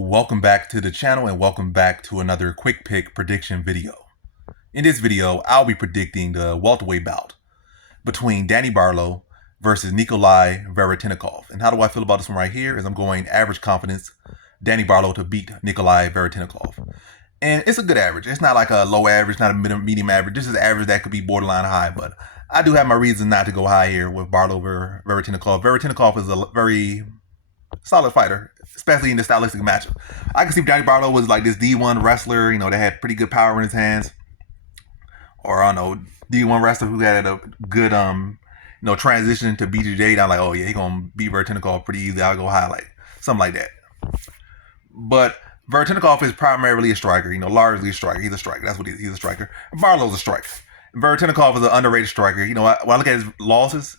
Welcome back to the channel and welcome back to another quick pick prediction video. In this video, I'll be predicting the welterweight bout between Danny Barlow versus Nikolay Veretennikov. And how do I feel about this one right here is I'm going average confidence, Danny Barlow to beat Nikolay Veretennikov. And it's a good average. It's not like a low average, not a medium average. This is average that could be borderline high, but I do have my reasons not to go high here with Barlow over Veretennikov. Veretennikov is a very solid fighter, especially in the stylistic matchup. I can see Danny Barlow was like this D1 wrestler, that had pretty good power in his hands. Or I don't know, D1 wrestler who had a good transition to BJJ. I'm like, oh yeah, he gonna beat Veretennikov pretty easily. I'll go highlight. Something like that. But Veretennikov is primarily a striker, largely a striker. He's a striker. That's what he is. He's a striker. Barlow's a striker. Veretennikov is an underrated striker. When I look at his losses,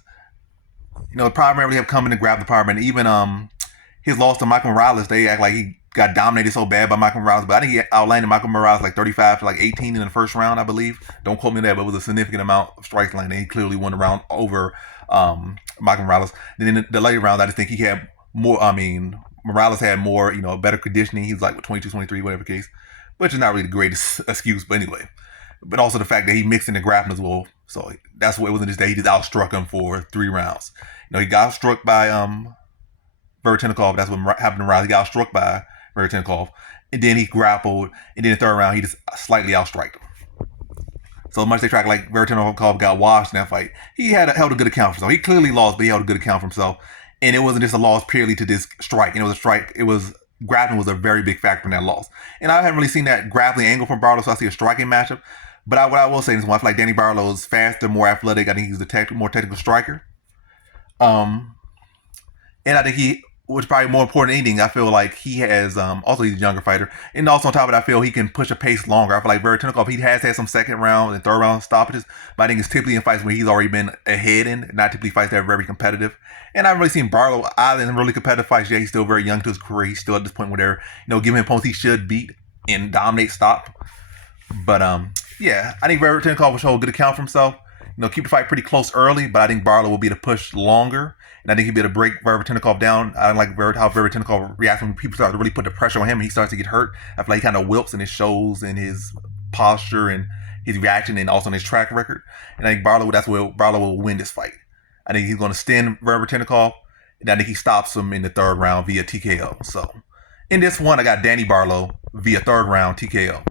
primarily have come in to grab the power. And even his loss to Michael Morales, they act like he got dominated so bad by Michael Morales. But I think he outlanded Michael Morales like 35 to like 18 in the first round, I believe. Don't quote me on that, but it was a significant amount of strikes landed. He clearly won the round over Michael Morales. Then in the later round, I just think he had more, Morales had more, better conditioning. He was like 22, 23, whatever case, which is not really the greatest excuse, but anyway. But also the fact that he mixed in the grappling as well. So that's what it wasn't just that he just outstruck him for 3 rounds. He got struck by Veretennikov. That's what happened to Morales. He got struck by Veretennikov, and then he grappled, and then the third round he just slightly outstriked him. So much they track like Veretennikov got washed in that fight. He held a good account for himself. He clearly lost, but he held a good account for himself. And it wasn't just a loss purely to this strike. And it was a strike. It was grappling was a very big factor in that loss. And I haven't really seen that grappling angle from Barlow, so I see a striking matchup. But what I will say is, I feel like Danny Barlow is faster, more athletic. I think he's the more technical striker. And I think he, which is probably more important than anything, I feel like he has, also he's a younger fighter. And also on top of that, I feel he can push a pace longer. I feel like Veretennikov, he has had some second round and third round stoppages, but I think it's typically in fights where he's already been ahead in, not typically fights that are very competitive. And I haven't really seen Barlow either in really competitive fights. Yeah, he's still very young to his career. He's still at this point where they're, giving him opponents he should beat and dominate, stop. But yeah, I think Veretennikov will show a good account for himself. Keep the fight pretty close early, but I think Barlow will be able to push longer. And I think he'll be able to break Veretennikov down. I don't like how Veretennikov reacts when people start to really put the pressure on him and he starts to get hurt. I feel like he kind of wilts and it shows in his posture and his reaction and also in his track record. And I think that's where Barlow will win this fight. I think he's going to stand Veretennikov, and I think he stops him in the third round via TKO. So in this one, I got Danny Barlow via third round TKO.